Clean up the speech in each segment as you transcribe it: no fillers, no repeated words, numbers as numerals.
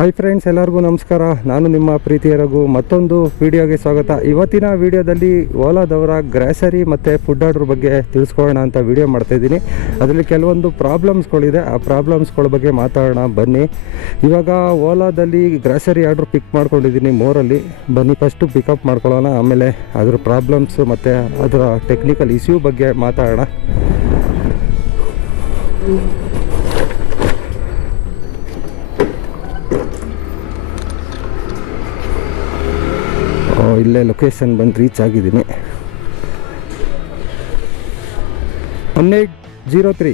Hi friends, ಎಲ್ಲರಿಗೂ ನಮಸ್ಕಾರ. ನಾನು ನಿಮ್ಮ ಪ್ರೀತಿಯ ರಘು. ಮತ್ತೊಂದು ವಿಡಿಯೋಗೆ ಸ್ವಾಗತ. ಇವತ್ತಿನ ವಿಡಿಯೋದಲ್ಲಿ ಓಲಾದವರ ಗ್ರಾಸರಿ ಮತ್ತು ಫುಡ್ ಆರ್ಡ್ರ್ ಬಗ್ಗೆ ತಿಳಿಸ್ಕೊಳ್ಳೋಣ ಅಂತ ವಿಡಿಯೋ ಮಾಡ್ತಾಯಿದ್ದೀನಿ. ಅದರಲ್ಲಿ ಕೆಲವೊಂದು ಪ್ರಾಬ್ಲಮ್ಸ್ಗಳಿದೆ, ಆ ಪ್ರಾಬ್ಲಮ್ಸ್ಗಳ ಬಗ್ಗೆ ಮಾತಾಡೋಣ ಬನ್ನಿ. ಇವಾಗ ಓಲಾದಲ್ಲಿ ಗ್ರಾಸರಿ ಆರ್ಡ್ರ್ ಪಿಕ್ ಮಾಡ್ಕೊಂಡಿದ್ದೀನಿ ಮೋರಲ್ಲಿ. ಬನ್ನಿ ಫಸ್ಟು ಪಿಕಪ್ ಮಾಡ್ಕೊಳ್ಳೋಣ, ಆಮೇಲೆ ಅದರ ಪ್ರಾಬ್ಲಮ್ಸು ಮತ್ತು ಅದರ ಟೆಕ್ನಿಕಲ್ ಇಶ್ಯೂ ಬಗ್ಗೆ ಮಾತಾಡೋಣ. ಇಲ್ಲೇ ಲೊಕೇಶನ್ ಬಂದು ರೀಚ್ ಆಗಿದ್ದೀನಿ. 1803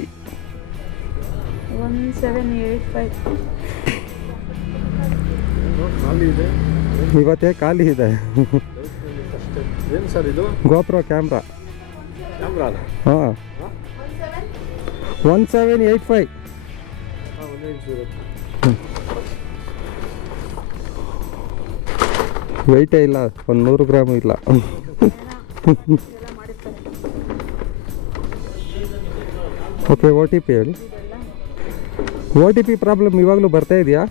1785. ಇವತ್ತೇ ಖಾಲಿ ಇದೆ. GoPro camera. ಹಾಂ, 1785. ವೆಯ್ಟೇ ಇಲ್ಲ, 100 ಗ್ರಾಮು ಇಲ್ಲ. ಓಕೆ, ಒ ಟಿ ಪಿ ಹೇಳಿ. ಒ ಟಿ ಪಿ ಪ್ರಾಬ್ಲಮ್ ಇವಾಗಲೂ ಬರ್ತಾ ಇದೆಯಾ?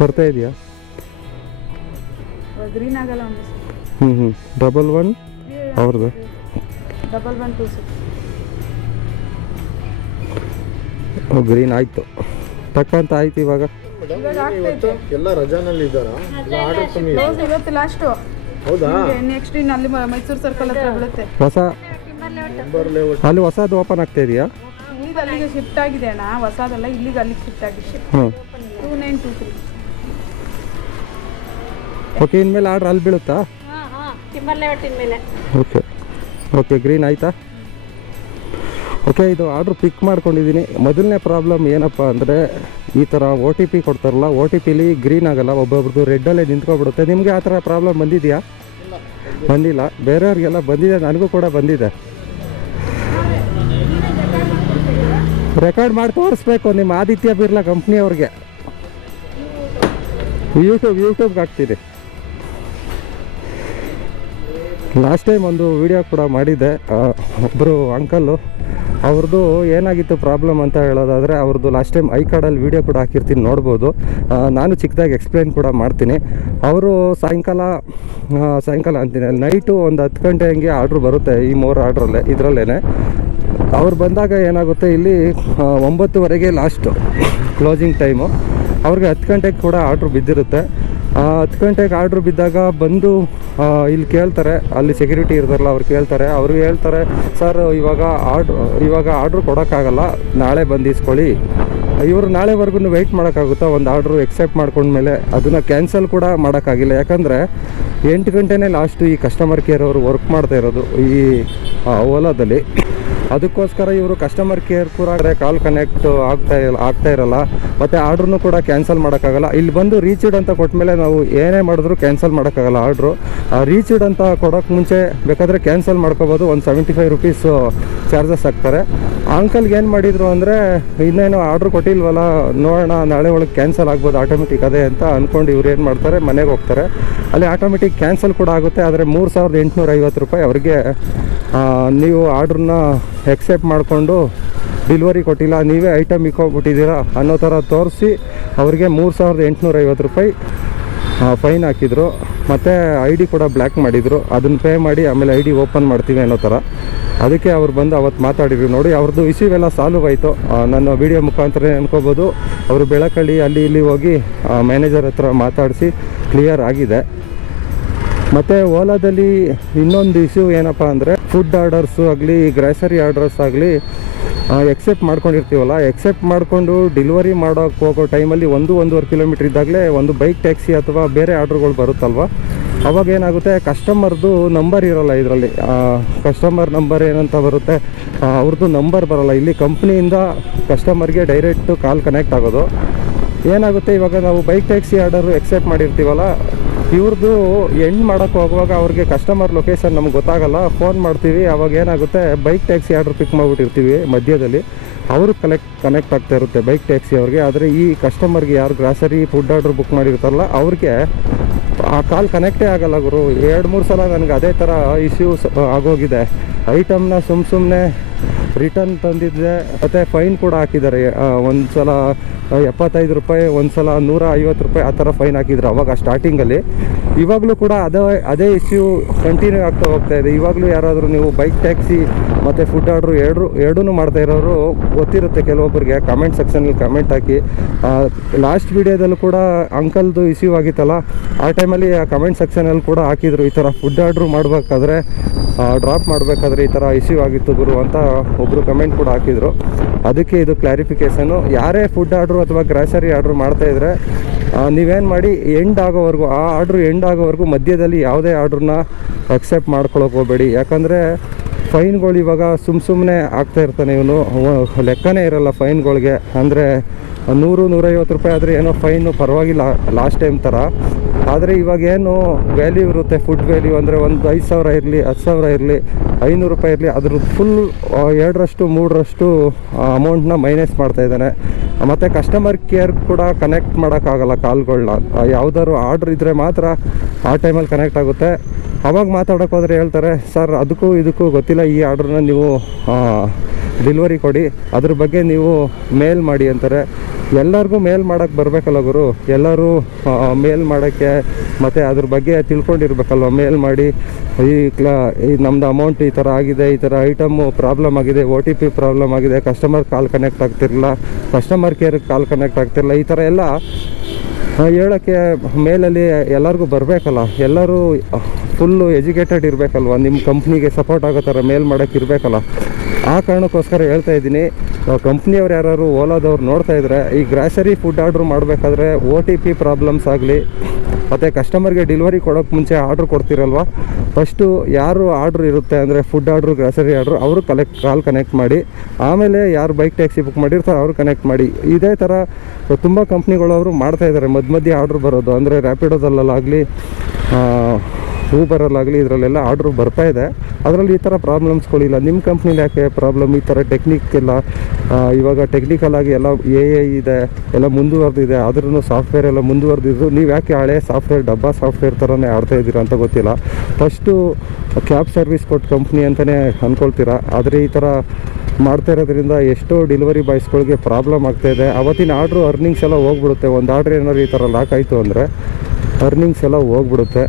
ಬರ್ತಾ ಇದೆಯಾ? 11 ಅವ್ರದ್ದು 1126. ಗ್ರೀನ್ ಆಯಿತು, ತಕ್ಕಂತ ಆಯ್ತು. ಇವಾಗ ಎಲ್ಲ ರಜಾನಲ್ಲಿ ಇದ್ದಾರಾ? ಇವತ್ತು ಲಾಸ್ಟ್. ಹೌದಾ? ನೆಕ್ಸ್ಟ್ ಇನ್ನು ಅಲ್ಲಿ ಮೈಸೂರು ಸರ್ಕಲ್ ಹತ್ರ ಬೀಳುತ್ತೆ. ಹೊಸ ಅಲ್ಲಿ ಹೊಸದು ಓಪನ್ ಆಗ್ತಾ ಇದೆಯಾ? ಈಗ ಅಲ್ಲಿಗೆ ಶಿಫ್ಟ್ ಆಗಿದೆ ಅಣ್ಣ, ಹೊಸದಲ್ಲ, ಇಲ್ಲಿಗೆ ಅಲ್ಲಿಗೆ ಶಿಫ್ಟ್ ಆಗಿದೆ. 2923. ಓಕೆ, ಇನ್ಮೇಲೆ ಆರ್ಡ್ರ್ ಅಲ್ಲಿ ಬೀಳುತ್ತಾ? ಓಕೆ ಓಕೆ, ಗ್ರೀನ್ ಆಯಿತಾ? ಓಕೆ, ಇದು ಆರ್ಡ್ರ್ ಪಿಕ್ ಮಾಡ್ಕೊಂಡಿದ್ದೀನಿ. ಮೊದಲನೇ ಪ್ರಾಬ್ಲಮ್ ಏನಪ್ಪ ಅಂದರೆ, ಈ ಥರ ಒ ಟಿ ಪಿ ಕೊಡ್ತಾರಲ್ಲ, ಒ ಟಿ ಪಿಲಿ ಗ್ರೀನ್ ಆಗಲ್ಲ, ಒಬ್ಬೊಬ್ರದ್ದು ರೆಡ್ಡಲ್ಲೇ ನಿಂತ್ಕೊಬಿಡುತ್ತೆ. ನಿಮಗೆ ಆ ಥರ ಪ್ರಾಬ್ಲಮ್ ಬಂದಿದೆಯಾ? ಬಂದಿಲ್ಲ, ಬೇರೆಯವ್ರಿಗೆಲ್ಲ ಬಂದಿದೆ, ನನಗೂ ಕೂಡ ಬಂದಿದೆ. ರೆಕಾರ್ಡ್ ಮಾಡಿ ತೋರಿಸ್ಬೇಕು ನಿಮ್ಮ ಆದಿತ್ಯ ಬಿರ್ಲಾ ಕಂಪ್ನಿಯವ್ರಿಗೆ. ಯೂಟ್ಯೂಬ್ಗೆ ಹಾಕ್ತೀನಿ. ಲಾಸ್ಟ್ ಟೈಮ್ ಒಂದು ವಿಡಿಯೋ ಕೂಡ ಮಾಡಿದ್ದೆ. ಒಬ್ಬರು ಅಂಕಲ್ಲು, ಅವ್ರದ್ದು ಏನಾಗಿತ್ತು ಪ್ರಾಬ್ಲಮ್ ಅಂತ ಹೇಳೋದಾದರೆ, ಅವ್ರದ್ದು ಲಾಸ್ಟ್ ಟೈಮ್ ಐ ಕಾರ್ಡಲ್ಲಿ ವೀಡಿಯೋ ಕೂಡ ಹಾಕಿರ್ತೀನಿ, ನೋಡ್ಬೋದು. ನಾನು ಚಿಕ್ಕದಾಗಿ ಎಕ್ಸ್ಪ್ಲೇನ್ ಕೂಡ ಮಾಡ್ತೀನಿ. ಅವರು ಸಾಯಂಕಾಲ ಅಂತೀನಿ, ನೈಟು ಒಂದು 10 ಗಂಟೆ ಹಂಗೆ ಆರ್ಡ್ರ್ ಬರುತ್ತೆ ಈ 3 ಇದರಲ್ಲೇ. ಅವ್ರು ಬಂದಾಗ ಏನಾಗುತ್ತೆ, ಇಲ್ಲಿ 9:00ವರೆಗೆ ಲಾಸ್ಟು ಕ್ಲೋಸಿಂಗ್ ಟೈಮು. ಅವ್ರಿಗೆ 10 ಗಂಟೆಗೆ ಕೂಡ ಆರ್ಡ್ರ್ ಬಿದ್ದಿರುತ್ತೆ. 10 ಗಂಟೆಗೆ ಆರ್ಡ್ರ್ ಬಿದ್ದಾಗ ಬಂದು ಇಲ್ಲಿ ಕೇಳ್ತಾರೆ, ಅಲ್ಲಿ ಸೆಕ್ಯೂರಿಟಿ ಇರ್ತಾರಲ್ಲ, ಅವ್ರು ಕೇಳ್ತಾರೆ. ಅವರು ಹೇಳ್ತಾರೆ, ಸರ್ ಇವಾಗ ಆರ್ಡ್ರ್ ಕೊಡೋಕ್ಕಾಗಲ್ಲ, ನಾಳೆ ಬಂದು ಇಸ್ಕೊಳ್ಳಿ. ಇವರು ನಾಳೆವರೆಗೂ ವೆಯ್ಟ್ ಮಾಡೋಕ್ಕಾಗುತ್ತಾ? ಒಂದು ಆರ್ಡ್ರು ಎಕ್ಸೆಪ್ಟ್ ಮಾಡ್ಕೊಂಡ್ಮೇಲೆ ಅದನ್ನು ಕ್ಯಾನ್ಸಲ್ ಕೂಡ ಮಾಡೋಕ್ಕಾಗಿಲ್ಲ. ಯಾಕಂದರೆ 8 ಗಂಟೆನೇ ಲಾಸ್ಟು ಈ ಕಸ್ಟಮರ್ ಕೇರ್ ಅವರು ವರ್ಕ್ ಮಾಡ್ತಾ ಇರೋದು ಈ ಓಲಾದಲ್ಲಿ. ಅದಕ್ಕೋಸ್ಕರ ಇವರು ಕಸ್ಟಮರ್ ಕೇರ್ ಕೂಡ ಕಾಲ್ ಕನೆಕ್ಟ್ ಆಗ್ತಾ ಇರಲ್ಲ, ಮತ್ತು ಆರ್ಡ್ರೂ ಕೂಡ ಕ್ಯಾನ್ಸಲ್ ಮಾಡೋಕ್ಕಾಗಲ್ಲ. ಇಲ್ಲಿ ಬಂದು ರೀಚ್ಡ್ ಅಂತ ಕೊಟ್ಟಮೇಲೆ ನಾವು ಏನೇ ಮಾಡಿದ್ರು ಕ್ಯಾನ್ಸಲ್ ಮಾಡೋಕ್ಕಾಗಲ್ಲ ಆರ್ಡ್ರು. ರೀಚ್ಡ್ ಅಂತ ಕೊಡೋಕ್ಕೆ ಮುಂಚೆ ಬೇಕಾದರೆ ಕ್ಯಾನ್ಸಲ್ ಮಾಡ್ಕೋಬೋದು, ಒಂದು 75 ರೂಪೀಸ್ ಚಾರ್ಜಸ್ ಆಗ್ತಾರೆ. ಅಂಕಲ್ಗೆ ಏನು ಮಾಡಿದರು ಅಂದರೆ, ಇನ್ನೇನು ಆರ್ಡ್ರ್ ಕೊಟ್ಟಿಲ್ವಲ್ಲ, ನೋಡೋಣ ನಾಳೆ ಒಳಗೆ ಕ್ಯಾನ್ಸಲ್ ಆಗ್ಬೋದು ಆಟೋಮೆಟಿಕ್ ಅದೇ ಅಂತ ಅಂದ್ಕೊಂಡು ಇವ್ರು ಏನು ಮಾಡ್ತಾರೆ, ಮನೆಗೆ ಹೋಗ್ತಾರೆ. ಅಲ್ಲಿ ಆಟೋಮೆಟಿಕ್ ಕ್ಯಾನ್ಸಲ್ ಕೂಡ ಆಗುತ್ತೆ. ಆದರೆ 3850 ರೂಪಾಯಿ ಅವ್ರಿಗೆ ನೀವು ಆರ್ಡ್ರನ್ನ ಎಕ್ಸೆಪ್ಟ್ ಮಾಡಿಕೊಂಡು ಡೆಲಿವರಿ ಕೊಟ್ಟಿಲ್ಲ, ನೀವೇ ಐಟಮ್ ಇಕ್ಕೋಗ್ಬಿಟ್ಟಿದ್ದೀರಾ ಅನ್ನೋ ಥರ ತೋರಿಸಿ ಅವ್ರಿಗೆ 3850 ರೂಪಾಯಿ ಫೈನ್ ಹಾಕಿದರು. ಮತ್ತು ಐ ಡಿ ಕೂಡ ಬ್ಲ್ಯಾಕ್ ಮಾಡಿದರು. ಅದನ್ನು ಪೇ ಮಾಡಿ ಆಮೇಲೆ ಐ ಡಿ ಓಪನ್ ಮಾಡ್ತೀವಿ ಅನ್ನೋ ಥರ. ಅದಕ್ಕೆ ಅವ್ರು ಬಂದು ಅವತ್ತು ಮಾತಾಡಿದ್ರು. ನೋಡಿ, ಅವ್ರದ್ದು ಇಶ್ಯೂ ಎಲ್ಲ ಸಾಲ್ವ್ ಆಯಿತು. ನನ್ನ ವೀಡಿಯೋ ಮುಖಾಂತರ ಅನ್ಕೋಬೋದು. ಅವರು ಬೆಳಕಳ್ಳಿ ಅಲ್ಲಿ ಇಲ್ಲಿ ಹೋಗಿ ಮ್ಯಾನೇಜರ್ ಹತ್ರ ಮಾತಾಡಿಸಿ ಕ್ಲಿಯರ್ ಆಗಿದೆ. ಮತ್ತು ಓಲಾದಲ್ಲಿ ಇನ್ನೊಂದು ಇಶ್ಯೂ ಏನಪ್ಪ ಅಂದರೆ, ಫುಡ್ ಆರ್ಡರ್ಸು ಆಗಲಿ, ಗ್ರಾಸರಿ ಆರ್ಡರ್ಸ್ ಆಗಲಿ ಎಕ್ಸೆಪ್ಟ್ ಮಾಡ್ಕೊಂಡಿರ್ತೀವಲ್ಲ, ಎಕ್ಸೆಪ್ಟ್ ಮಾಡಿಕೊಂಡು ಡೆಲಿವರಿ ಮಾಡೋಕ್ಕೆ ಹೋಗೋ ಟೈಮಲ್ಲಿ 1-1.5 ಕಿಲೋಮೀಟ್ರ್ ಇದ್ದಾಗಲೇ ಒಂದು ಬೈಕ್ ಟ್ಯಾಕ್ಸಿ ಅಥವಾ ಬೇರೆ ಆರ್ಡ್ರುಗಳು ಬರುತ್ತಲ್ವ, ಅವಾಗ ಏನಾಗುತ್ತೆ, ಕಸ್ಟಮರ್ದು ನಂಬರ್ ಇರೋಲ್ಲ ಇದರಲ್ಲಿ. ಕಸ್ಟಮರ್ ನಂಬರ್ ಏನಂತ ಬರುತ್ತೆ, ಅವ್ರದ್ದು ನಂಬರ್ ಬರೋಲ್ಲ. ಇಲ್ಲಿ ಕಂಪ್ನಿಯಿಂದ ಕಸ್ಟಮರ್ಗೆ ಡೈರೆಕ್ಟು ಕಾಲ್ ಕನೆಕ್ಟ್ ಆಗೋದು. ಏನಾಗುತ್ತೆ, ಇವಾಗ ನಾವು ಬೈಕ್ ಟ್ಯಾಕ್ಸಿ ಆರ್ಡರು ಎಕ್ಸೆಪ್ಟ್ ಮಾಡಿರ್ತೀವಲ್ಲ, ಇವ್ರದ್ದು ಎಂಡ್ ಮಾಡೋಕ್ಕೆ ಹೋಗುವಾಗ ಅವ್ರಿಗೆ ಕಸ್ಟಮರ್ ಲೊಕೇಶನ್ ನಮ್ಗೆ ಗೊತ್ತಾಗಲ್ಲ. ಫೋನ್ ಮಾಡ್ತೀವಿ, ಅವಾಗ ಏನಾಗುತ್ತೆ, ಬೈಕ್ ಟ್ಯಾಕ್ಸಿ ಆರ್ಡ್ರ್ ಪಿಕ್ ಮಾಡಿಬಿಟ್ಟಿರ್ತೀವಿ ಮಧ್ಯದಲ್ಲಿ, ಅವರು ಕನೆಕ್ಟ್ ಆಗ್ತಾ ಇರುತ್ತೆ ಬೈಕ್ ಟ್ಯಾಕ್ಸಿ ಅವ್ರಿಗೆ. ಆದರೆ ಈ ಕಸ್ಟಮರ್ಗೆ ಯಾರು ಗ್ರಾಸರಿ ಫುಡ್ ಆರ್ಡ್ರ್ ಬುಕ್ ಮಾಡಿರ್ತಾರಲ್ಲ, ಅವ್ರಿಗೆ ಆ ಕಾಲ್ ಕನೆಕ್ಟೇ ಆಗಲ್ಲ ಗುರು. 2-3 ಸಲ ನನಗೆ ಅದೇ ಥರ ಇಶ್ಯೂಸ್ ಆಗೋಗಿದೆ. ಐಟಮ್ನ ಸುಮ್ಮನೆ ರಿಟರ್ನ್ ತಂದಿದ್ದೆ ಮತ್ತು ಫೈನ್ ಕೂಡ ಹಾಕಿದ್ದಾರೆ. ಒಂದು ಸಲ 75 ರೂಪಾಯಿ, ಒಂದು ಸಲ 150 ರೂಪಾಯಿ ಆ ಥರ ಫೈನ್ ಹಾಕಿದ್ರು ಅವಾಗ ಸ್ಟಾರ್ಟಿಂಗಲ್ಲಿ. ಇವಾಗಲೂ ಕೂಡ ಅದೇ ಇಶ್ಯೂ ಕಂಟಿನ್ಯೂ ಆಗ್ತಾ ಹೋಗ್ತಾ ಇದೆ. ಇವಾಗಲೂ ಯಾರಾದರೂ ನೀವು ಬೈಕ್ ಟ್ಯಾಕ್ಸಿ ಮತ್ತು ಫುಡ್ ಆರ್ಡ್ರು ಎರಡೂ ಮಾಡ್ತಾ ಇರೋರು ಗೊತ್ತಿರುತ್ತೆ ಕೆಲವೊಬ್ಬರಿಗೆ. ಕಮೆಂಟ್ ಸೆಕ್ಷನಲ್ಲಿ ಕಮೆಂಟ್ ಹಾಕಿ. ಲಾಸ್ಟ್ ವೀಡಿಯೋದಲ್ಲೂ ಕೂಡ ಅಂಕಲ್ದು ಇಶ್ಯೂ ಆಗಿತ್ತಲ್ಲ, ಆ ಟೈಮಲ್ಲಿ ಆ ಕಮೆಂಟ್ ಸೆಕ್ಷನಲ್ಲಿ ಕೂಡ ಹಾಕಿದ್ರು, ಈ ಥರ ಫುಡ್ ಆರ್ಡ್ರು ಮಾಡಬೇಕಾದ್ರೆ ಡ್ರಾಪ್ ಮಾಡಬೇಕಾದ್ರೆ ಈ ಥರ ಇಶ್ಯೂ ಆಗಿತ್ತು ಗುರು ಅಂತ ಒಬ್ಬರು ಕಮೆಂಟ್ ಕೂಡ ಹಾಕಿದರು. ಅದಕ್ಕೆ ಇದು ಕ್ಲಾರಿಫಿಕೇಷನು. ಯಾರೇ ಫುಡ್ ಆರ್ಡ್ರು ಅಥವಾ ಗ್ರಾಸರಿ ಆರ್ಡ್ರು ಮಾಡ್ತಾಯಿದ್ರೆ ನೀವೇನು ಮಾಡಿ, ಎಂಡ್ ಆಗೋವರೆಗೂ, ಆ ಆರ್ಡ್ರು ಎಂಡ್ ಆಗೋವರೆಗೂ ಮಧ್ಯದಲ್ಲಿ ಯಾವುದೇ ಆರ್ಡ್ರನ್ನ ಅಕ್ಸೆಪ್ಟ್ ಮಾಡ್ಕೊಳಕ್ಕೆ ಹೋಗಬೇಡಿ. ಯಾಕಂದರೆ ಫೈನ್ಗಳು ಇವಾಗ ಸುಮ್ಮನೆ ಆಗ್ತಾ ಇರ್ತಾನೆ ಇವನು, ಲೆಕ್ಕನೇ ಇರಲ್ಲ ಫೈನ್ಗಳಿಗೆ. ಅಂದರೆ 100-150 ರೂಪಾಯಿ ಆದರೆ ಏನೋ ಫೈನು ಪರವಾಗಿಲ್ಲ ಲಾಸ್ಟ್ ಟೈಮ್ ಥರ. ಆದರೆ ಇವಾಗ ಏನು ವ್ಯಾಲ್ಯೂ ಇರುತ್ತೆ, ಫುಡ್ ವ್ಯಾಲ್ಯೂ ಅಂದರೆ ಒಂದು 5,000 ಇರಲಿ, 10,000 ಇರಲಿ, 500 ರೂಪಾಯಿ ಇರಲಿ, ಅದ್ರದ್ದು ಫುಲ್ 2-3 ಅಮೌಂಟ್ನ ಮೈನಸ್ ಮಾಡ್ತಾಯಿದ್ದಾನೆ. ಮತ್ತು ಕಸ್ಟಮರ್ ಕೇರ್ ಕೂಡ ಕನೆಕ್ಟ್ ಮಾಡೋಕ್ಕಾಗಲ್ಲ ಕಾಲ್ಗಳನ್ನ. ಯಾವುದಾದ್ರು ಆರ್ಡ್ರ್ ಇದ್ದರೆ ಮಾತ್ರ ಆ ಟೈಮಲ್ಲಿ ಕನೆಕ್ಟ್ ಆಗುತ್ತೆ. ಅವಾಗ ಮಾತಾಡೋಕೆ ಹೋದರೆ ಹೇಳ್ತಾರೆ, ಸರ್ ಅದಕ್ಕೂ ಇದಕ್ಕೂ ಗೊತ್ತಿಲ್ಲ, ಈ ಆರ್ಡ್ರನ್ನ ನೀವು ಡೆಲಿವರಿ ಕೊಡಿ, ಅದ್ರ ಬಗ್ಗೆ ನೀವು ಮೇಲ್ ಮಾಡಿ ಅಂತಾರೆ. ಎಲ್ಲರಿಗೂ ಮೇಲ್ ಮಾಡೋಕ್ಕೆ ಬರಬೇಕಲ್ಲ ಗುರು, ಎಲ್ಲರೂ ಮೇಲ್ ಮಾಡೋಕ್ಕೆ ಮತ್ತು ಅದ್ರ ಬಗ್ಗೆ ತಿಳ್ಕೊಂಡಿರ್ಬೇಕಲ್ವ. ಮೇಲ್ ಮಾಡಿ ಈ ನಮ್ಮದು ಅಮೌಂಟ್ ಈ ಥರ ಆಗಿದೆ, ಈ ಥರ ಐಟಮು ಪ್ರಾಬ್ಲಮ್ ಆಗಿದೆ, OTP ಪ್ರಾಬ್ಲಮ್ ಆಗಿದೆ, ಕಸ್ಟಮರ್ ಕಾಲ್ ಕನೆಕ್ಟ್ ಆಗ್ತಿರಲಿಲ್ಲ, ಕಸ್ಟಮರ್ ಕೇರ್ಗೆ ಕಾಲ್ ಕನೆಕ್ಟ್ ಆಗ್ತಿರಲಿಲ್ಲ, ಈ ಥರ ಎಲ್ಲ ಹೇಳೋಕ್ಕೆ ಮೇಲಲ್ಲಿ ಎಲ್ಲರಿಗೂ ಬರಬೇಕಲ್ಲ. ಎಲ್ಲರೂ ಫುಲ್ಲು ಎಜುಕೇಟೆಡ್ ಇರಬೇಕಲ್ವ, ನಿಮ್ಮ ಕಂಪ್ನಿಗೆ ಸಪೋರ್ಟ್ ಆಗೋ ಥರ ಮೇಲ್ ಮಾಡೋಕ್ಕೆ ಇರಬೇಕಲ್ಲ. ಆ ಕಾರಣಕ್ಕೋಸ್ಕರ ಹೇಳ್ತಾ ಇದ್ದೀನಿ, ಕಂಪ್ನಿಯವ್ರು ಯಾರು ಓಲಾದವ್ರು ನೋಡ್ತಾ ಇದ್ದರೆ, ಈ ಗ್ರಾಸರಿ ಫುಡ್ ಆರ್ಡ್ರ್ ಮಾಡಬೇಕಾದ್ರೆ OTP ಪ್ರಾಬ್ಲಮ್ಸ್ ಆಗಲಿ, ಮತ್ತು ಕಸ್ಟಮರ್ಗೆ ಡೆಲಿವರಿ ಕೊಡೋಕ್ಕೆ ಮುಂಚೆ ಆರ್ಡ್ರ್ ಕೊಡ್ತಿರಲ್ವ, ಫಸ್ಟು ಯಾರು ಆರ್ಡ್ರ್ ಇರುತ್ತೆ ಅಂದರೆ ಫುಡ್ ಆರ್ಡ್ರು, ಗ್ರಾಸರಿ ಆರ್ಡ್ರು, ಅವರು ಕಾಲ್ ಕನೆಕ್ಟ್ ಮಾಡಿ. ಆಮೇಲೆ ಯಾರು ಬೈಕ್ ಟ್ಯಾಕ್ಸಿ ಬುಕ್ ಮಾಡಿರ್ತಾರೆ ಅವರು ಕನೆಕ್ಟ್ ಮಾಡಿ. ಇದೇ ಥರ ತುಂಬ ಕಂಪ್ನಿಗಳವರು ಮಾಡ್ತಾಯಿದ್ದಾರೆ. ಮಧ್ಯೆ ಆರ್ಡ್ರ್ ಬರೋದು ಅಂದರೆ ರ್ಯಾಪಿಡೋದಲ್ಲಾಗಲಿ, ಊಬರಲ್ಲಾಗಲಿ, ಇದರಲ್ಲೆಲ್ಲ ಆರ್ಡ್ರು ಬರ್ತಾಯಿದೆ. ಅದರಲ್ಲಿ ಈ ಥರ ಪ್ರಾಬ್ಲಮ್ಸ್ಗಳಿಲ್ಲ. ನಿಮ್ಮ ಕಂಪ್ನಿಲಿ ಯಾಕೆ ಪ್ರಾಬ್ಲಮ್? ಈ ಥರ ಟೆಕ್ನಿಕ್ ಎಲ್ಲ ಇವಾಗ ಟೆಕ್ನಿಕಲಾಗಿ ಎಲ್ಲ AI ಇದೆ, ಎಲ್ಲ ಮುಂದುವರೆದಿದೆ. ಆದ್ರೂ ಸಾಫ್ಟ್ವೇರ್ ಎಲ್ಲ ಮುಂದುವರೆದಿದ್ರು ನೀವು ಯಾಕೆ ಹಳೆ ಸಾಫ್ಟ್ವೇರ್, ಡಬ್ಬಾ ಸಾಫ್ಟ್ವೇರ್ ಥರನೇ ಆಡ್ತಾಯಿದ್ದೀರಾ ಅಂತ ಗೊತ್ತಿಲ್ಲ. ಫಸ್ಟು ಕ್ಯಾಬ್ ಸರ್ವಿಸ್ ಕೊಟ್ಟು ಕಂಪ್ನಿ ಅಂತಲೇ ಅಂದ್ಕೊಳ್ತೀರಾ. ಆದರೆ ಈ ಥರ ಮಾಡ್ತಾ ಇರೋದ್ರಿಂದ ಎಷ್ಟೋ ಡೆಲಿವರಿ ಬಾಯ್ಸ್ಗಳಿಗೆ ಪ್ರಾಬ್ಲಮ್ ಆಗ್ತಾಯಿದೆ. ಅವತ್ತಿನ ಆರ್ಡ್ರು ಅರ್ನಿಂಗ್ಸ್ ಎಲ್ಲ ಹೋಗ್ಬಿಡುತ್ತೆ. ಒಂದು ಆರ್ಡ್ರ್ ಏನಾದ್ರು ಈ ಥರ ಲಾಕ್ ಆಯಿತು ಅಂದರೆ ಅರ್ನಿಂಗ್ಸ್ ಎಲ್ಲ ಹೋಗ್ಬಿಡುತ್ತೆ.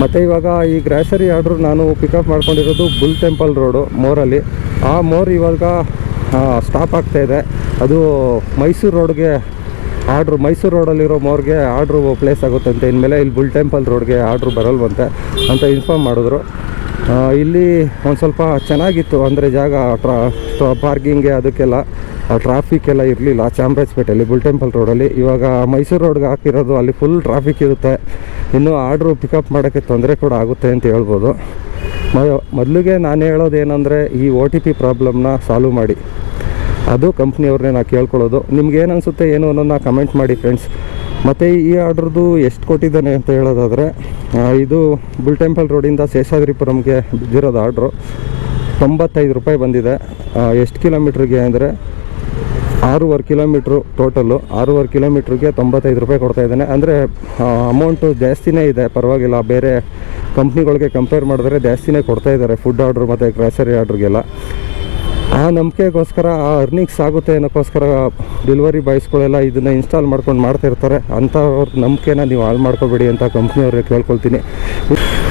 ಮತ್ತು ಇವಾಗ ಈ ಗ್ರಾಸರಿ ಆರ್ಡ್ರು ನಾನು ಪಿಕಪ್ ಮಾಡ್ಕೊಂಡಿರೋದು ಬುಲ್ ಟೆಂಪಲ್ ರೋಡು ಮೋರಲ್ಲಿ. ಆ ಮೋರ್ ಇವಾಗ ಸ್ಟಾಪ್ ಆಗ್ತಾಯಿದೆ. ಅದು ಮೈಸೂರು ರೋಡ್ಗೆ ಮೈಸೂರು ರೋಡಲ್ಲಿರೋ ಮೋರ್ಗೆ ಆರ್ಡ್ರು ಪ್ಲೇಸ್ ಆಗುತ್ತಂತೆ. ಇನ್ಮೇಲೆ ಇಲ್ಲಿ ಬುಲ್ ಟೆಂಪಲ್ ರೋಡ್ಗೆ ಆರ್ಡ್ರು ಬರಲ್ವಂತೆ ಅಂತ ಇನ್ಫಾರ್ಮ್ ಮಾಡಿದ್ರು. ಇಲ್ಲಿ ಒಂದು ಸ್ವಲ್ಪ ಚೆನ್ನಾಗಿತ್ತು, ಅಂದರೆ ಜಾಗ ಪಾರ್ಕಿಂಗ್ಗೆ ಅದಕ್ಕೆಲ್ಲ ಟ್ರಾಫಿಕ್ ಎಲ್ಲ ಇರಲಿಲ್ಲ ಚಾಮರಾಜಪೇಟೆಯಲ್ಲಿ ಬುಲ್ ಟೆಂಪಲ್ ರೋಡಲ್ಲಿ. ಇವಾಗ ಮೈಸೂರು ರೋಡ್ಗೆ ಹಾಕಿರೋದು, ಅಲ್ಲಿ ಫುಲ್ ಟ್ರಾಫಿಕ್ ಇರುತ್ತೆ. ಇನ್ನೂ ಆರ್ಡ್ರು ಪಿಕಪ್ ಮಾಡೋಕ್ಕೆ ತೊಂದರೆ ಕೂಡ ಆಗುತ್ತೆ ಅಂತ ಹೇಳ್ಬೋದು. ಮೊದಲಿಗೆ ನಾನು ಹೇಳೋದೇನೆಂದರೆ, ಈ OTP ಪ್ರಾಬ್ಲಮ್ನ ಸಾಲ್ವ್ ಮಾಡಿ. ಅದು ಕಂಪ್ನಿಯವ್ರನ್ನೇ ನಾನು ಕೇಳ್ಕೊಳ್ಳೋದು. ನಿಮ್ಗೇನು ಅನಿಸುತ್ತೆ ಏನು ಅನ್ನೋದನ್ನ ಕಮೆಂಟ್ ಮಾಡಿ ಫ್ರೆಂಡ್ಸ್. ಮತ್ತು ಈ ಆರ್ಡ್ರದ್ದು ಎಷ್ಟು ಕೊಟ್ಟಿದ್ದಾನೆ ಅಂತ ಹೇಳೋದಾದರೆ, ಇದು ಬುಲ್ ಟೆಂಪಲ್ ರೋಡಿಂದ ಶೇಷಾದ್ರಿಪುರಂಗೆ ಬಿದ್ದಿರೋದು ಆರ್ಡ್ರು 95 ರೂಪಾಯಿ ಬಂದಿದೆ. ಎಷ್ಟು ಕಿಲೋಮೀಟ್ರಿಗೆ ಅಂದರೆ 6.5 ಕಿಲೋಮೀಟ್ರು ಟೋಟಲ್ಲು. 6.5 ಕಿಲೋಮೀಟ್ರಿಗೆ 95 ರೂಪಾಯಿ ಕೊಡ್ತಾಯಿದ್ದಾನೆ. ಅಂದರೆ ಅಮೌಂಟು ಜಾಸ್ತಿನೇ ಇದೆ, ಪರವಾಗಿಲ್ಲ. ಬೇರೆ ಕಂಪ್ನಿಗಳಿಗೆ ಕಂಪೇರ್ ಮಾಡಿದ್ರೆ ಜಾಸ್ತಿನೇ ಕೊಡ್ತಾಯಿದ್ದಾರೆ ಫುಡ್ ಆರ್ಡ್ರು ಮತ್ತು ಗ್ರಾಸರಿ ಆರ್ಡ್ರಿಗೆಲ್ಲ. ಆ ನಂಬಿಕೆಗೋಸ್ಕರ, ಆ ಅರ್ನಿಂಗ್ಸ್ ಆಗುತ್ತೆ ಅನ್ನೋಕ್ಕೋಸ್ಕರ ಡೆಲಿವರಿ ಬಾಯ್ಸ್ಗಳೆಲ್ಲ ಇದನ್ನು ಇನ್ಸ್ಟಾಲ್ ಮಾಡ್ಕೊಂಡು ಮಾಡ್ತಾಯಿರ್ತಾರೆ. ಅಂಥವ್ರ ನಂಬಿಕೆನ ನೀವು ಹಾಳು ಮಾಡ್ಕೋಬೇಡಿ ಅಂತ ಕಂಪ್ನಿಯವ್ರಿಗೆ ಕೇಳ್ಕೊಳ್ತೀನಿ.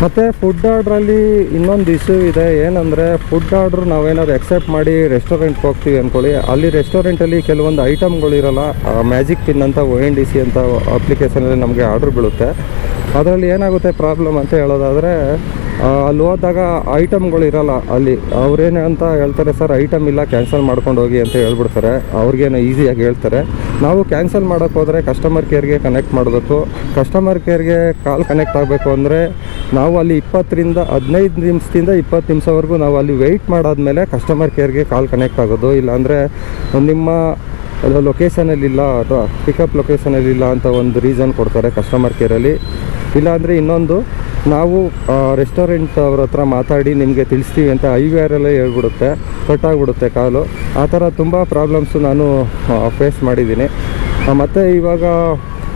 ಮತ್ತು ಫುಡ್ ಆರ್ಡ್ರಲ್ಲಿ ಇನ್ನೊಂದು ಇಶ್ಯೂ ಇದೆ. ಏನಂದರೆ, ಫುಡ್ ಆರ್ಡ್ರು ನಾವೇನಾದ್ರು ಎಕ್ಸೆಪ್ಟ್ ಮಾಡಿ ರೆಸ್ಟೋರೆಂಟ್ಗೆ ಹೋಗ್ತೀವಿ ಅಂದ್ಕೊಳ್ಳಿ. ಅಲ್ಲಿ ರೆಸ್ಟೋರೆಂಟಲ್ಲಿ ಕೆಲವೊಂದು ಐಟಮ್ಗಳಿರಲ್ಲ. ಮ್ಯಾಜಿಕ್ ಪಿನ್ ಅಂತ ONDC ಅಂತ ಅಪ್ಲಿಕೇಶನಲ್ಲಿ ನಮಗೆ ಆರ್ಡ್ರ್ ಬೀಳುತ್ತೆ. ಅದರಲ್ಲಿ ಏನಾಗುತ್ತೆ ಪ್ರಾಬ್ಲಮ್ ಅಂತ ಹೇಳೋದಾದರೆ, ಅಲ್ಲಿ ಹೋದಾಗ ಐಟಮ್ಗಳಿರಲ್ಲ. ಅಲ್ಲಿ ಅವ್ರೇನು ಅಂತ ಹೇಳ್ತಾರೆ, ಸರ್ ಐಟಮ್ ಇಲ್ಲ, ಕ್ಯಾನ್ಸಲ್ ಮಾಡ್ಕೊಂಡು ಹೋಗಿ ಅಂತ ಹೇಳ್ಬಿಡ್ತಾರೆ. ಅವ್ರಿಗೇನು ಈಸಿಯಾಗಿ ಹೇಳ್ತಾರೆ. ನಾವು ಕ್ಯಾನ್ಸಲ್ ಮಾಡೋಕ್ಕೆ ಹೋದರೆ ಕಸ್ಟಮರ್ ಕೇರ್ಗೆ ಕನೆಕ್ಟ್ ಮಾಡಬೇಕು. ಕಸ್ಟಮರ್ ಕೇರ್ಗೆ ಕಾಲ್ ಕನೆಕ್ಟ್ ಆಗಬೇಕು ಅಂದರೆ ನಾವು ಅಲ್ಲಿ 15 ನಿಮಿಷದಿಂದ 20 ನಿಮಿಷವರೆಗೂ ನಾವು ಅಲ್ಲಿ ವೆಯ್ಟ್ ಮಾಡಾದ್ಮೇಲೆ ಕಸ್ಟಮರ್ ಕೇರ್ಗೆ ಕಾಲ್ ಕನೆಕ್ಟ್ ಆಗೋದು. ಇಲ್ಲಾಂದರೆ ನಿಮ್ಮ ಲೊಕೇಶನಲ್ಲಿಲ್ಲ ಅಥವಾ ಪಿಕಪ್ ಲೊಕೇಶನಲ್ಲಿಲ್ಲ ಅಂತ ಒಂದು ರೀಸನ್ ಕೊಡ್ತಾರೆ ಕಸ್ಟಮರ್ ಕೇರಲ್ಲಿ. ಇಲ್ಲಾಂದರೆ ಇನ್ನೊಂದು, ನಾವು ರೆಸ್ಟೋರೆಂಟ್ ಅವ್ರ ಹತ್ರ ಮಾತಾಡಿ ನಿಮಗೆ ತಿಳಿಸ್ತೀವಿ ಅಂತ IVRಲ್ಲೇ ಹೇಳ್ಬಿಡುತ್ತೆ, ಕಟ್ಟಾಗ್ಬಿಡುತ್ತೆ ಕಾಲು. ಆ ಥರ ತುಂಬ ಪ್ರಾಬ್ಲಮ್ಸು ನಾನು ಫೇಸ್ ಮಾಡಿದ್ದೀನಿ. ಮತ್ತು ಇವಾಗ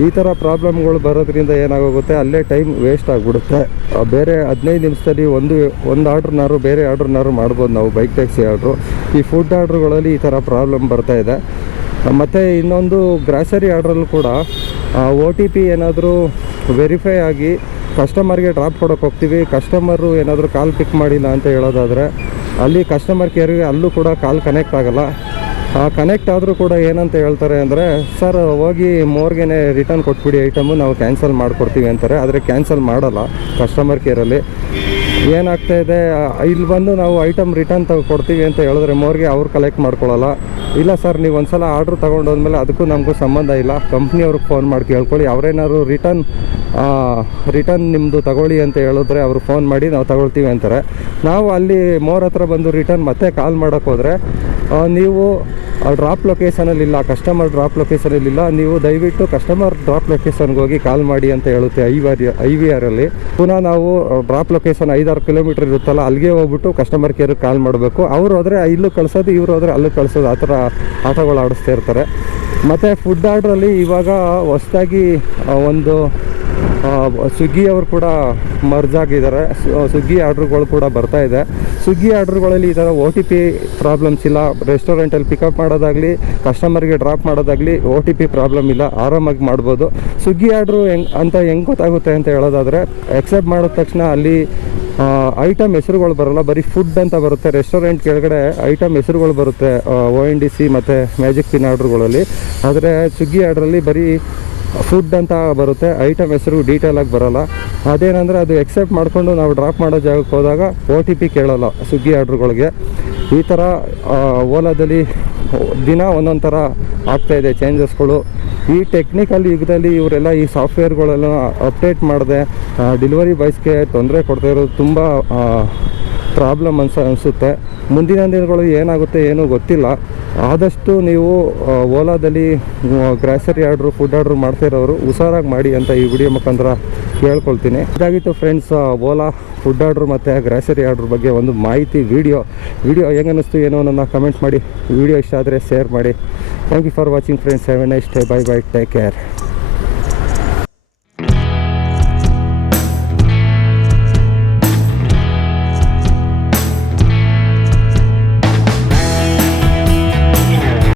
ಈ ಥರ ಪ್ರಾಬ್ಲಮ್ಗಳು ಬರೋದ್ರಿಂದ ಏನಾಗೋಗುತ್ತೆ, ಅಲ್ಲೇ ಟೈಮ್ ವೇಸ್ಟ್ ಆಗಿಬಿಡುತ್ತೆ. ಬೇರೆ 15 ನಿಮಿಷದಲ್ಲಿ ಒಂದು ಆರ್ಡ್ರನ್ನಾರು ಬೇರೆ ಆರ್ಡ್ರನ್ನಾರು ಮಾಡ್ಬೋದು ನಾವು, ಬೈಕ್ ಟ್ಯಾಕ್ಸಿ ಆರ್ಡ್ರು. ಈ ಫುಡ್ ಆರ್ಡ್ರುಗಳಲ್ಲಿ ಈ ಥರ ಪ್ರಾಬ್ಲಮ್ ಬರ್ತಾಯಿದೆ. ಮತ್ತು ಇನ್ನೊಂದು ಗ್ರಾಸರಿ ಆರ್ಡ್ರಲ್ಲೂ ಕೂಡ OTP ಏನಾದರೂ ವೆರಿಫೈ ಆಗಿ ಕಸ್ಟಮರ್ಗೆ ಡ್ರಾಪ್ ಕೊಡೋಕೆ ಹೋಗ್ತೀವಿ, ಕಸ್ಟಮರು ಏನಾದರೂ ಕಾಲ್ ಪಿಕ್ ಮಾಡಿಲ್ಲ ಅಂತ ಹೇಳೋದಾದರೆ ಅಲ್ಲಿ ಕಸ್ಟಮರ್ ಕೇರ್ಗೆ ಅಲ್ಲೂ ಕೂಡ ಕಾಲ್ ಕನೆಕ್ಟ್ ಆಗೋಲ್ಲ. ಕನೆಕ್ಟ್ ಆದರೂ ಕೂಡ ಏನಂತ ಹೇಳ್ತಾರೆ ಅಂದರೆ, ಸರ್ ಹೋಗಿ ಮೋರ್ಗೆ ರಿಟರ್ನ್ ಕೊಟ್ಬಿಡಿ ಐಟಮು, ನಾವು ಕ್ಯಾನ್ಸಲ್ ಮಾಡಿಕೊಡ್ತೀವಿ ಅಂತಾರೆ. ಆದರೆ ಕ್ಯಾನ್ಸಲ್ ಮಾಡಲ್ಲ ಕಸ್ಟಮರ್ ಕೇರಲ್ಲಿ. ಏನಾಗ್ತಾಯಿದೆ, ಇಲ್ಲಿ ಬಂದು ನಾವು ಐಟಮ್ ರಿಟರ್ನ್ ಕೊಡ್ತೀವಿ ಅಂತ ಹೇಳಿದ್ರೆ ಮೋರ್ಗೆ ಅವ್ರು ಕಲೆಕ್ಟ್ ಮಾಡ್ಕೊಳ್ಳಲ್ಲ. ಇಲ್ಲ ಸರ್, ನೀವು ಒಂದು ಸಲ ಆರ್ಡ್ರ್ ತೊಗೊಂಡೋದ್ಮೇಲೆ ಅದಕ್ಕೂ ನಮಗೂ ಸಂಬಂಧ ಇಲ್ಲ, ಕಂಪ್ನಿಯವ್ರಿಗೆ ಫೋನ್ ಮಾಡಿ ಕೇಳ್ಕೊಳ್ಳಿ, ಅವರೇನಾದ್ರು ರಿಟರ್ನ್ ನಿಮ್ಮದು ತಗೊಳ್ಳಿ ಅಂತ ಹೇಳಿದ್ರೆ ಅವರು ಫೋನ್ ಮಾಡಿ ನಾವು ತಗೊಳ್ತೀವಿ ಅಂತಾರೆ. ನಾವು ಅಲ್ಲಿ ಮೋರ್ ಹತ್ರ ಬಂದು ರಿಟರ್ನ್ ಮತ್ತೆ ಕಾಲ್ ಮಾಡೋಕ್ಕೆ ಹೋದರೆ ನೀವು ಡ್ರಾಪ್ ಲೊಕೇಶನಲ್ಲಿಲ್ಲ, ಕಸ್ಟಮರ್ ಡ್ರಾಪ್ ಲೊಕೇಶನಲ್ಲಿಲ್ಲ, ನೀವು ದಯವಿಟ್ಟು ಕಸ್ಟಮರ್ ಡ್ರಾಪ್ ಲೊಕೇಶನ್ಗೆ ಹೋಗಿ ಕಾಲ್ ಮಾಡಿ ಅಂತ ಹೇಳುತ್ತೆ IVR ಅಲ್ಲಿ. ಪುನಃ ನಾವು ಡ್ರಾಪ್ ಲೊಕೇಶನ್ 5-6 ಕಿಲೋಮೀಟ್ರ್ ಇರುತ್ತಲ್ಲ, ಅಲ್ಲಿಗೆ ಹೋಗ್ಬಿಟ್ಟು ಕಸ್ಟಮರ್ ಕೇರಿಗೆ ಕಾಲ್ ಮಾಡಬೇಕು. ಅವ್ರು ಹೋದರೆ ಇಲ್ಲೂ ಕಳಿಸೋದು, ಇವ್ರು ಹೋದರೆ ಅಲ್ಲಿಗೆ ಕಳಿಸೋದು, ಆ ಥರ ಆಟಗಳು ಆಡಿಸ್ತಾ ಇರ್ತಾರೆ. ಮತ್ತು ಫುಡ್ ಆರ್ಡ್ರಲ್ಲಿ ಇವಾಗ ಹೊಸದಾಗಿ ಒಂದು ಸ್ವಿಗ್ಗಿ ಅವರು ಕೂಡ ಮರ್ಜ್ ಆಗಿದ್ದಾರೆ. ಸ್ವಿಗ್ಗಿ ಆರ್ಡ್ರುಗಳು ಕೂಡ ಬರ್ತಾಯಿದೆ. ಸ್ವಿಗ್ಗಿ ಆರ್ಡ್ರುಗಳಲ್ಲಿ ಈ ಥರ OTP ಪ್ರಾಬ್ಲಮ್ಸ್ ಇಲ್ಲ. ರೆಸ್ಟೋರೆಂಟಲ್ಲಿ ಪಿಕಪ್ ಮಾಡೋದಾಗಲಿ, ಕಸ್ಟಮರ್ಗೆ ಡ್ರಾಪ್ ಮಾಡೋದಾಗಲಿ OTP ಪ್ರಾಬ್ಲಮ್ ಇಲ್ಲ, ಆರಾಮಾಗಿ ಮಾಡ್ಬೋದು. ಸ್ವಿಗ್ಗಿ ಆರ್ಡ್ರು ಹೆಂಗೆ ಗೊತ್ತಾಗುತ್ತೆ ಅಂತ ಹೇಳೋದಾದರೆ, ಎಕ್ಸೆಪ್ಟ್ ಮಾಡಿದ ತಕ್ಷಣ ಅಲ್ಲಿ ಐಟಮ್ ಹೆಸರುಗಳು ಬರೋಲ್ಲ, ಬರೀ ಫುಡ್ ಅಂತ ಬರುತ್ತೆ. ರೆಸ್ಟೋರೆಂಟ್ ಕೆಳಗಡೆ ಐಟಮ್ ಹೆಸರುಗಳು ಬರುತ್ತೆ ONDC ಮತ್ತು ಮ್ಯಾಜಿಕ್ ಪಿನ್ ಆರ್ಡ್ರುಗಳಲ್ಲಿ. ಆದರೆ ಸ್ವಿಗ್ಗಿ ಆರ್ಡ್ರಲ್ಲಿ ಬರೀ ಫುಡ್ ಅಂತ ಬರುತ್ತೆ, ಐಟಮ್ ಹೆಸರು ಡೀಟೇಲಾಗಿ ಬರೋಲ್ಲ. ಅದೇನೆಂದರೆ ಅದು ಎಕ್ಸೆಪ್ಟ್ ಮಾಡಿಕೊಂಡು ನಾವು ಡ್ರಾಪ್ ಮಾಡೋ ಜಾಗಕ್ಕೆ ಹೋದಾಗ OTP ಕೇಳೋಲ್ಲ ಸ್ವಿಗ್ಗಿ ಆರ್ಡ್ರುಗಳಿಗೆ. ಈ ಥರ ಓಲಾದಲ್ಲಿ ದಿನ ಒಂದೊಂದು ಥರ ಆಗ್ತಾಯಿದೆ ಚೇಂಜಸ್ಗಳು. ಈ ಟೆಕ್ನಿಕಲ್ ಯುಗದಲ್ಲಿ ಇವರೆಲ್ಲ ಈ ಸಾಫ್ಟ್ವೇರ್ಗಳೆಲ್ಲ ಅಪ್ಡೇಟ್ ಮಾಡದೆ ಡೆಲಿವರಿ ಬಾಯ್ಸ್ಗೆ ತೊಂದರೆ ಕೊಡ್ತಾ ಇರೋದು ತುಂಬ ಪ್ರಾಬ್ಲಮ್ ಅನಿಸುತ್ತೆ. ಮುಂದಿನ ದಿನಗಳು ಏನಾಗುತ್ತೆ ಏನೂ ಗೊತ್ತಿಲ್ಲ. ಆದಷ್ಟು ನೀವು ಓಲಾದಲ್ಲಿ ಗ್ರಾಸರಿ ಆರ್ಡ್ರು, ಫುಡ್ ಆರ್ಡ್ರು ಮಾಡ್ತಿರೋರು ಹುಷಾರಾಗಿ ಮಾಡಿ ಅಂತ ಈ ವಿಡಿಯೋ ಮುಖಾಂತರ ಕೇಳ್ಕೊಳ್ತೀನಿ. ಇದಾಗಿತ್ತು ಫ್ರೆಂಡ್ಸ್ ಓಲಾ ಫುಡ್ ಆರ್ಡ್ರು ಮತ್ತು ಗ್ರಾಸರಿ ಆರ್ಡ್ರ್ ಬಗ್ಗೆ ಒಂದು ಮಾಹಿತಿ ವಿಡಿಯೋ ಹೆಂಗೆ ಅನ್ನಿಸ್ತು ಏನೋ ನನ್ನ ಕಮೆಂಟ್ ಮಾಡಿ. ವಿಡಿಯೋ ಇಷ್ಟ ಆದರೆ ಶೇರ್ ಮಾಡಿ. Thank you for watching friends. Have a nice day. Bye take care.